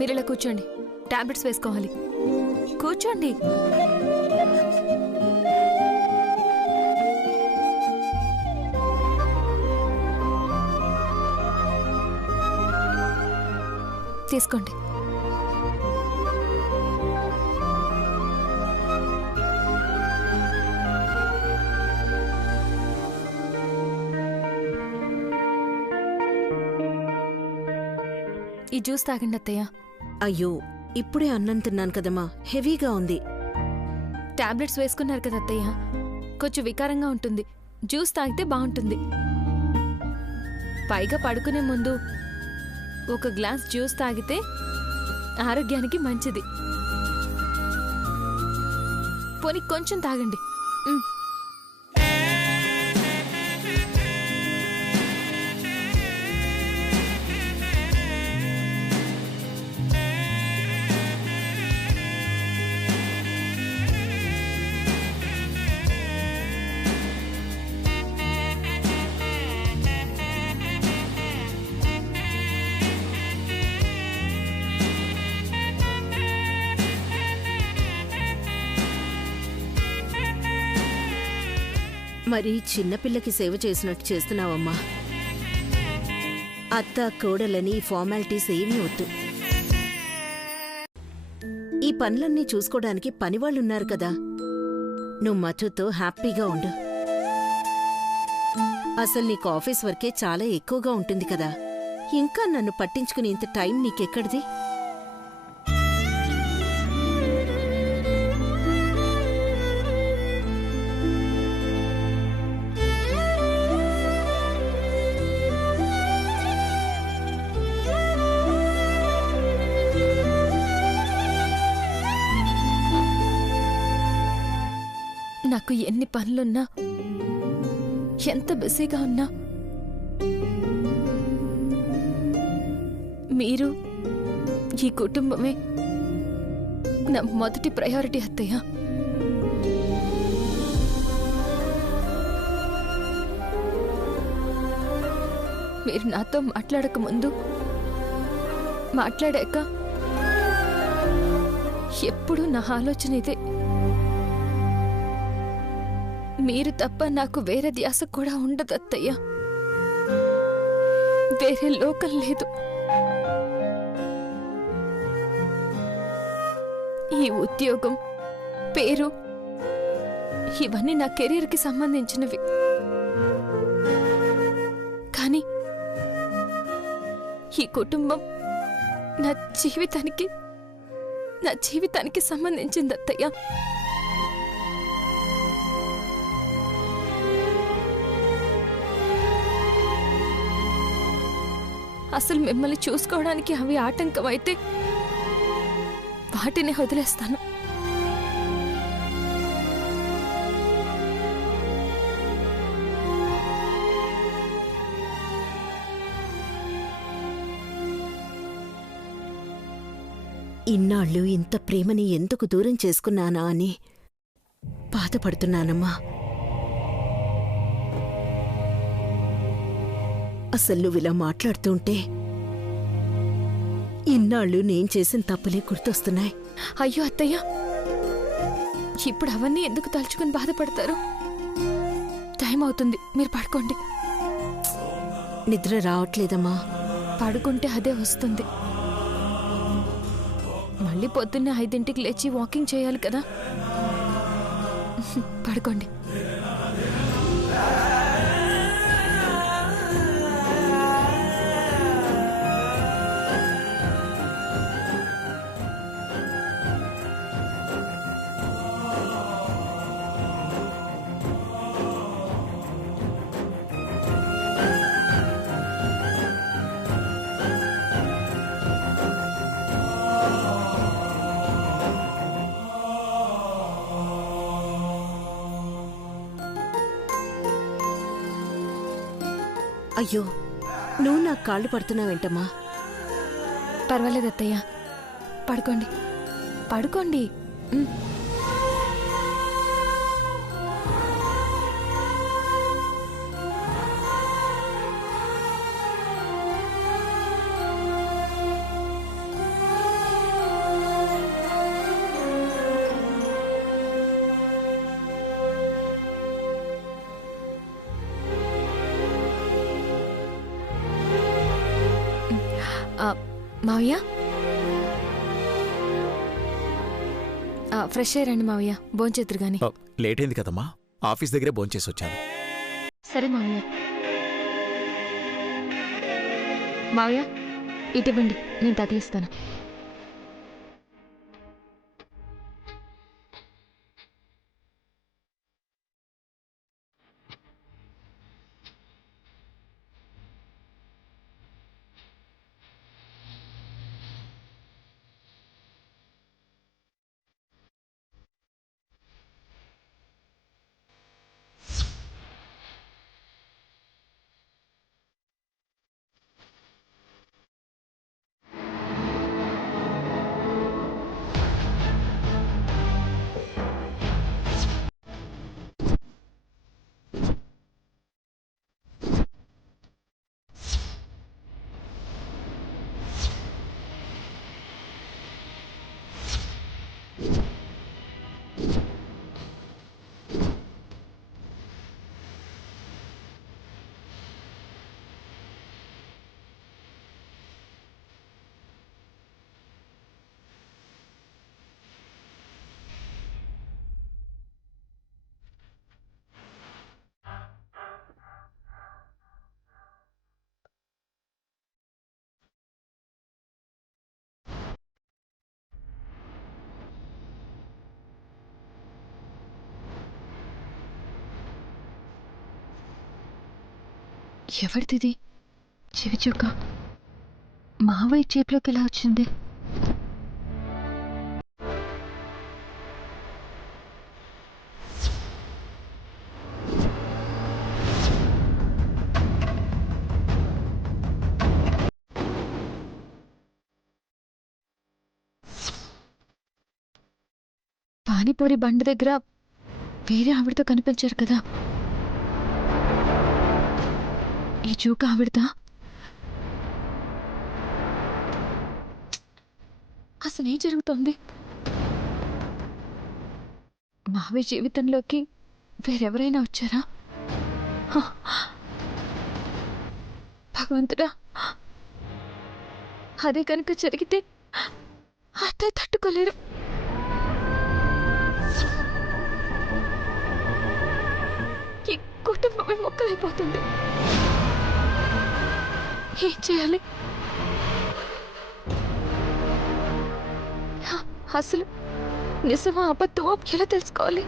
మీరిలా కూర్చోండి, టాబ్లెట్స్ వేసుకోవాలి. కూర్చోండి. తీసుకోండి. ఈ జ్యూస్ తాగండి అత్తయ్య. అయ్యో, ఇప్పుడే అన్నం తిన్నాను కదమ్మా, హెవీగా ఉంది. టాబ్లెట్స్ వేసుకున్నారు కదా అత్తయ్య, కొంచెం వికారంగా ఉంటుంది. జ్యూస్ తాగితే బాగుంటుంది. పైగా పడుకునే ముందు ఒక గ్లాస్ జ్యూస్ తాగితే ఆరోగ్యానికి మంచిది. పోనీ కొంచెం తాగండి. మరి చిన్నపిల్లకి సేవ చేసినట్టు చేస్తున్నావమ్మా. అత్త కోడలని ఫార్మాలిటీస్ ఏమీ వద్దు. ఈ పనులన్నీ చూసుకోవడానికి పనివాళ్ళున్నారు కదా. నువ్వు మధుతో హ్యాపీగా ఉండు. అసలు నీకు ఆఫీస్ వర్కే చాలా ఎక్కువగా ఉంటుంది కదా. ఇంకా నన్ను పట్టించుకుని ఇంత టైం నీకెక్కడిది? నాకు ఎన్ని పనులున్నా, ఎంత బిజీగా ఉన్నా, మీరు, ఈ కుటుంబమే నా మొదటి ప్రయారిటీ అత్తయ్య. మీరు నాతో మాట్లాడక ముందు, మాట్లాడాక ఎప్పుడూ నా ఆలోచన ఇదే. మీరు తప్ప నాకు వేరే ధ్యాస కూడా ఉండదు అత్తయ్య. వేరే లోకం లేదు. ఈ ఉద్యోగం, పేరు ఇవన్నీ నా కెరీర్కి సంబంధించినవి. కానీ ఈ కుటుంబం నా జీవితానికి సంబంధించింది అత్తయ్య. అసలు మిమ్మల్ని చూసుకోవడానికి అవి ఆటంకం అయితే వాటిని వదిలేస్తాను. ఇన్నాళ్ళు ఇంత ప్రేమని ఎందుకు దూరం చేసుకున్నానా అని బాధపడుతున్నానమ్మా. అసలు నువ్విలా మాట్లాడుతుంటే ఇన్నాళ్ళు నేను చేసిన తప్పులే గుర్తొస్తున్నాయి. అయ్యో అత్తయ్య, ఇప్పుడు అవన్నీ ఎందుకు తలుచుకుని బాధపడతారు? టైం అవుతుంది, మీరు పడుకోండి. నిద్ర రావట్లేదమ్మా. పడుకుంటే అదే వస్తుంది. మళ్ళీ పొద్దున్నే 5ంటికి లేచి వాకింగ్ చేయాలి కదా. పడుకోండి. అయ్యో, నువ్వు నా కాళ్ళు పడుతున్నావేంటమ్మా? పర్వాలేదు అత్తయ్య, పడుకోండి, పడుకోండి. మావయ్య ఫ్రెష్ అయ్యారండి మావయ్య, భోంచేతురు గాని. లేట్ అయింది కదమ్మా, ఆఫీస్ దగ్గరే భోంచేసి వచ్చాను. సరే మావయ్య. మావయ్య ఇటివ్వండి, నేను తగిలిస్తాను. ఎవరిది చెవి చుక్క? మావయ్య చేతిలోకి ఎలా వచ్చింది? పానీపూరి బండి దగ్గర వేరే ఆవిడతో కనిపించారు కదా, ఈ చూక ఆవిడతా? అసలు ఏం జరుగుతోంది? మావయ్య జీవితంలోకి వేరెవరైనా వచ్చారా? భగవంతుడా, అదే కనుక జరిగితే అత్తయ్య తట్టుకోలేరు. ఈ కుటుంబమే మొక్కలైపోతుంది. ఏం చేయాలి? అసలు నిజమా అబద్ధమో ఎలా తెలుసుకోవాలి?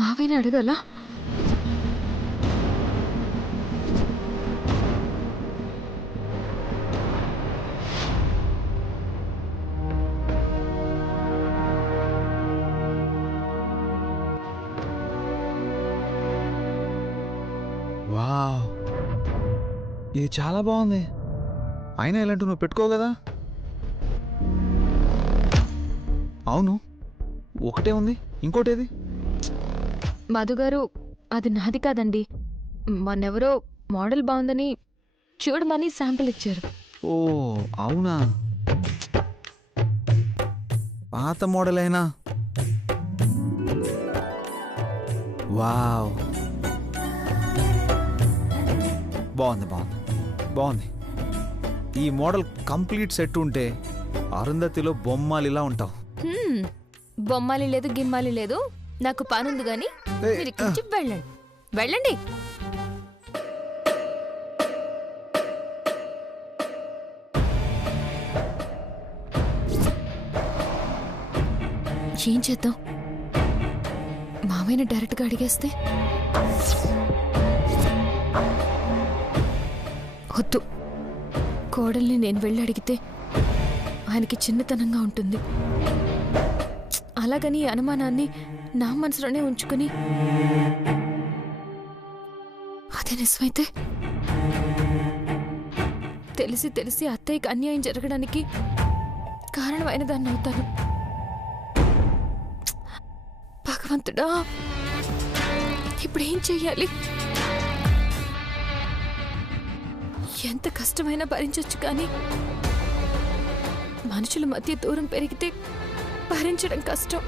మావయ్యని అడగాల? వావ్, ఇది చాలా బాగుంది. అయినా ఇలాంటి నువ్వు పెట్టుకోవు కదా? అవును, ఒకటే ఉంది, ఇంకోటేది? మధుగారు, అది నాది కాదండి. మొన్నెవరో మోడల్ బాగుందని చూడమని శాంపిల్ ఇచ్చారు. ఓ అవునా, పాత మోడల్ అయినా. వావ్, బాగుంది బాగుంది బాగుంది. ఈ మోడల్ కంప్లీట్ సెట్ ఉంటే అరుంధతిలో బొమ్మాలిలా ఉంటావు. బొమ్మాలి లేదు, గిమ్మాలి లేదు, నాకు పనుంది గాని మీరు ఇక్కడి నుంచి వెళ్ళండి, వెళ్ళండి. ఏం చేద్దాం? మామయ్యని డైరెక్ట్గా అడిగేస్తే? వద్దు, కోడల్ని నేను వెళ్ళి అడిగితే ఆయనకి చిన్నతనంగా ఉంటుంది. అలాగని అనుమానాన్ని నా మనసులోనే ఉంచుకుని అదే నిజమైతే తెలిసి తెలిసి అత్తయ్యకి అన్యాయం జరగడానికి కారణమైన దాన్ని అవుతాను. భగవంతుడా, ఇప్పుడేం చెయ్యాలి? ఎంత కష్టమైనా భరించొచ్చు, కానీ మనుషుల మధ్య దూరం పెరిగితే భరించడం కష్టం.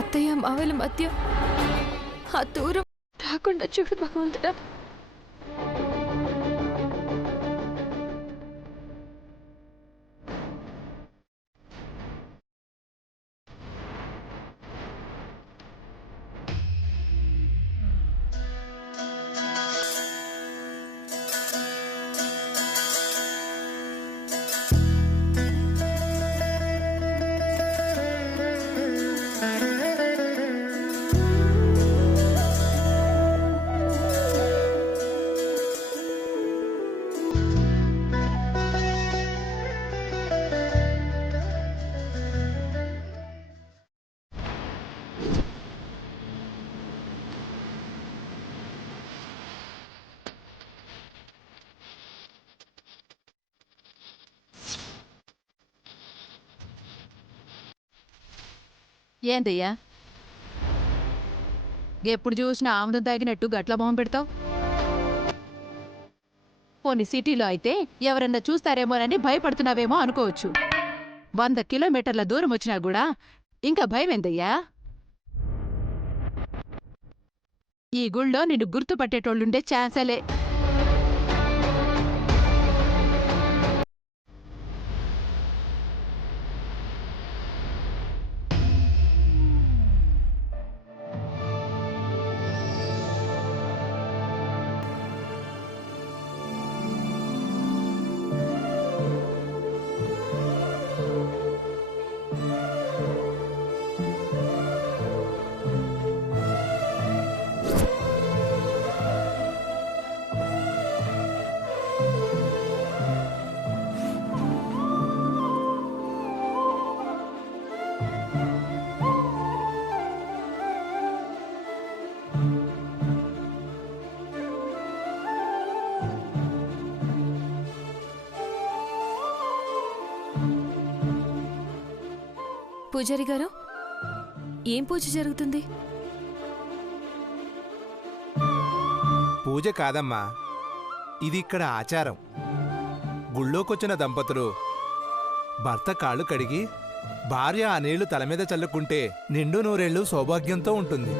అత్తయ్య మావయ్యల మధ్య ఆ దూరం రాకుండా చూడు భగవంతుడా. ఏందయ్యా ఎప్పుడు చూసినా ఆముదం తాగినట్టు గట్ల మొహం పెడతావు? పోనీ సిటీలో అయితే ఎవరన్నా చూస్తారేమోనని భయపడుతున్నావేమో అనుకోవచ్చు. 100 కిలోమీటర్ల దూరం వచ్చినా కూడా ఇంకా భయమేందయ్యా? ఈ గుళ్ళో నిన్ను గుర్తుపట్టేటోళ్ళుండే ఛాన్సలే. పూజారి గారు, ఏం పూజ జరుగుతుంది? పూజ కాదమ్మా, ఇది ఇక్కడ ఆచారం. గుళ్ళోకొచ్చిన దంపతులు భర్త కాళ్ళు కడిగి భార్య ఆ నీళ్లు తల మీద చల్లుకుంటే నిండు నూరేళ్లు సౌభాగ్యంతో ఉంటుంది.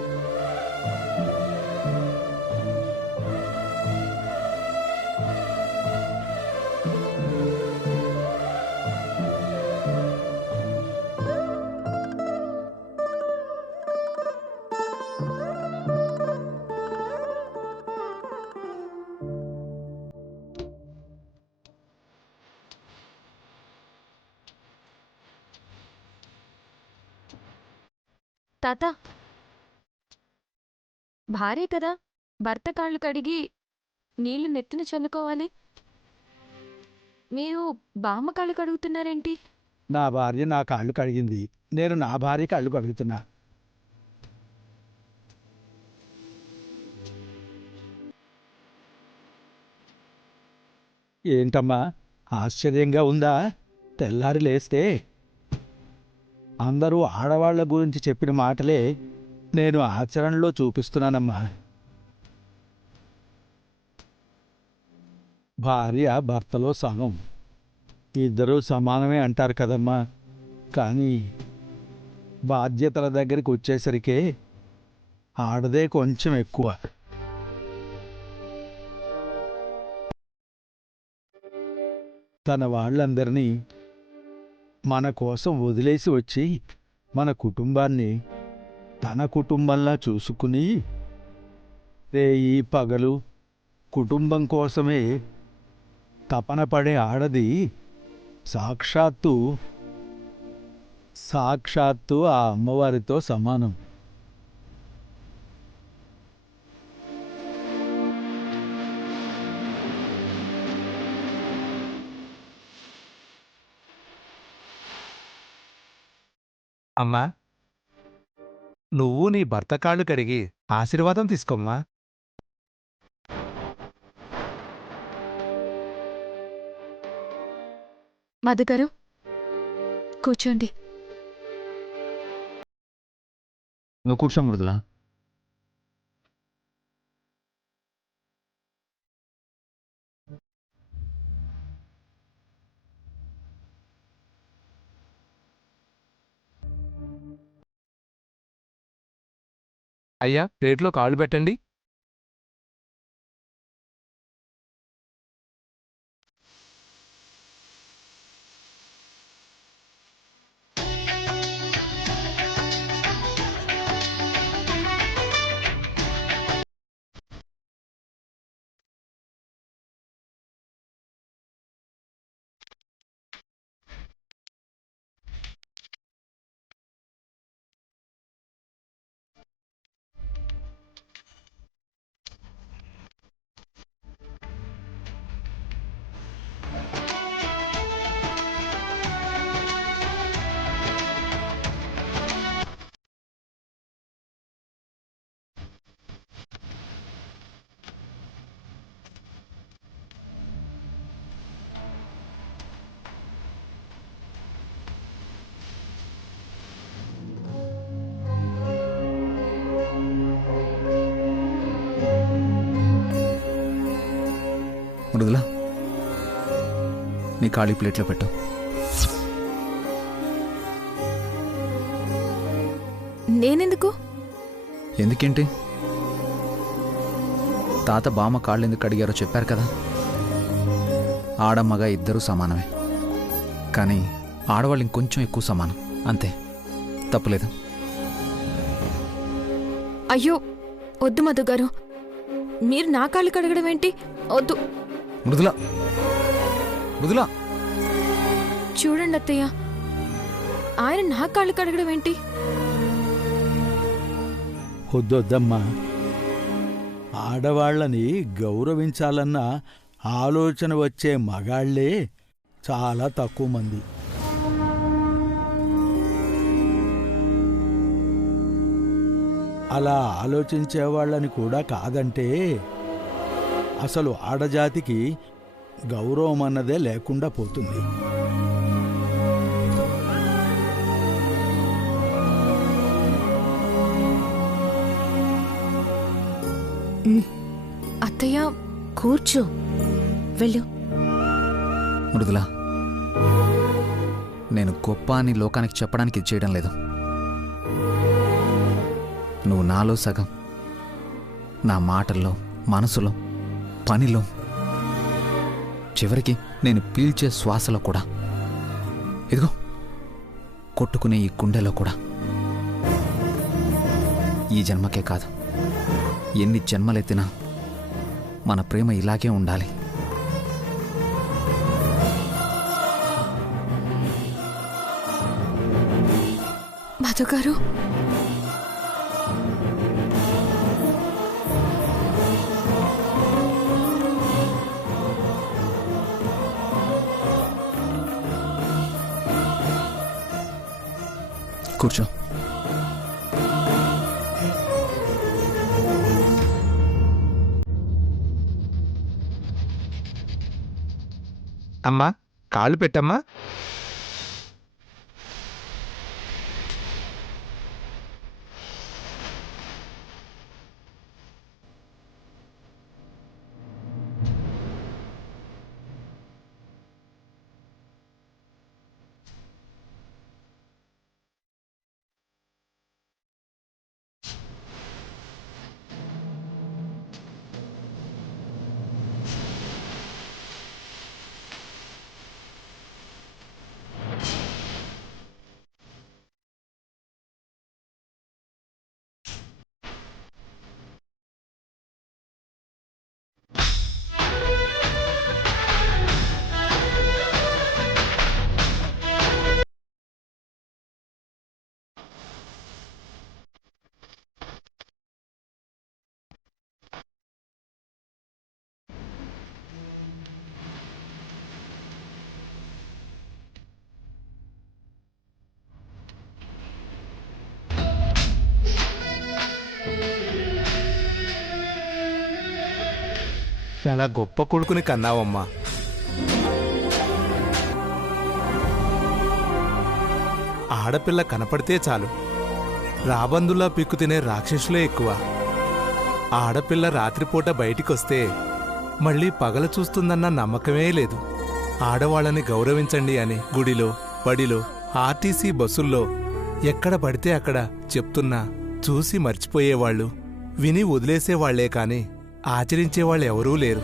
తాత, భార్య కదా, భర్త కాళ్ళు కడిగి నీళ్లు నెత్తిన చల్లుకోవాలి. మీరు బామ్మ కాళ్ళు కడుగుతున్నారేంటి? నా భార్య నా కాళ్ళు కడిగింది, నేను నా భార్య కాళ్ళు కడుగుతున్నా. ఏంటమ్మా, ఆశ్చర్యంగా ఉందా? తెల్లారి లేస్తే అందరూ ఆడవాళ్ల గురించి చెప్పిన మాటలే నేను ఆచరణలో చూపిస్తున్నానమ్మా. భార్య భర్తలో సగం, ఇద్దరూ సమానమే అంటారు కదమ్మా. కానీ బాధ్యతల దగ్గరికి వచ్చేసరికే ఆడదే కొంచెం ఎక్కువ. తన వాళ్ళందరినీ మన కోసం వదిలేసి వచ్చి మన కుటుంబాన్ని తన కుటుంబంలా చూసుకుని రేయి పగలు కుటుంబం కోసమే తపన పడే ఆడది సాక్షాత్తు ఆ అమ్మవారితో సమానం. అమ్మా, నువ్వు నీ భర్త కాళ్ళు కడిగి ఆశీర్వాదం తీసుకోమ్మా. మధుగారు, కూర్చోండి. నువ్వు కూర్చో మృదులా. అయ్యా, ప్లేట్లో కాళ్ళు పెట్టండి. మృదుల, నీ ఖాళీ ప్లేట్లో పెట్టు. నేనెందుకు? ఎందుకేంటి? తాత బామ్మ కాళ్ళు ఎందుకు అడిగారో చెప్పారు కదా. ఆడమ్మగా ఇద్దరూ సమానమే, కానీ ఆడవాళ్ళు ఇంకొంచెం ఎక్కువ సమానం, అంతే. తప్పులేదు. అయ్యో వద్దు మధు గారు, మీరు నా కాళ్ళు కడగడం ఏంటి? వద్దు. మృదుల, మృదుల, చూడండి అత్తయ్య, ఆయన నా కాళ్ళు కడగడం ఏంటి? వద్దొద్దమ్మా. ఆడవాళ్ళని గౌరవించాలన్న ఆలోచన వచ్చే మగాళ్లే చాలా తక్కువ మంది. అలా ఆలోచించేవాళ్ళని కూడా కాదంటే అసలు ఆడజాతికి గౌరవం అన్నదే లేకుండా పోతుంది. అత్తయ్య కూర్చో, వెళ్ళు. మృదుల, నేను గొప్ప అని లోకానికి చెప్పడానికి ఇది చేయడం లేదు. నువ్వు నాలో సగం, నా మాటల్లో, మనసులో, పనిలో, చివరికి నేను పీల్చే శ్వాసలో కూడా, ఇదిగో కొట్టుకునే ఈ గుండెలో కూడా. ఈ జన్మకే కాదు, ఎన్ని జన్మలెత్తినా మన ప్రేమ ఇలాగే ఉండాలి. మధు గారు, కూర్చో. అమ్మా, కాళ్ళు పెట్టమ్మా. చాలా గొప్ప కొడుకుని కన్నావమ్మా. ఆడపిల్ల కనపడితే చాలు రాబందులా పిక్కు తినే రాక్షసులే ఎక్కువ. ఆడపిల్ల రాత్రిపూట బయటికొస్తే మళ్ళీ పగల చూస్తుందన్న నమ్మకమే లేదు. ఆడవాళ్ళని గౌరవించండి అని గుడిలో, బడిలో, ఆర్టీసీ బస్సుల్లో ఎక్కడ పడితే అక్కడ చెప్తున్నా చూసి మర్చిపోయేవాళ్ళు, విని వదిలేసేవాళ్లే కాని ఆచరించేవాళ్ళెవరూ లేరు.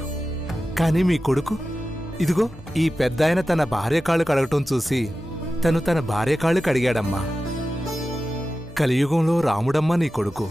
కాని మీ కొడుకు ఇదిగో ఈ పెద్దాయన తన భార్య కాళ్ళు కడగటం చూసి తను తన భార్య కాళ్ళు కడిగాడమ్మా. కలియుగంలో రాముడమ్మా నీ కొడుకు.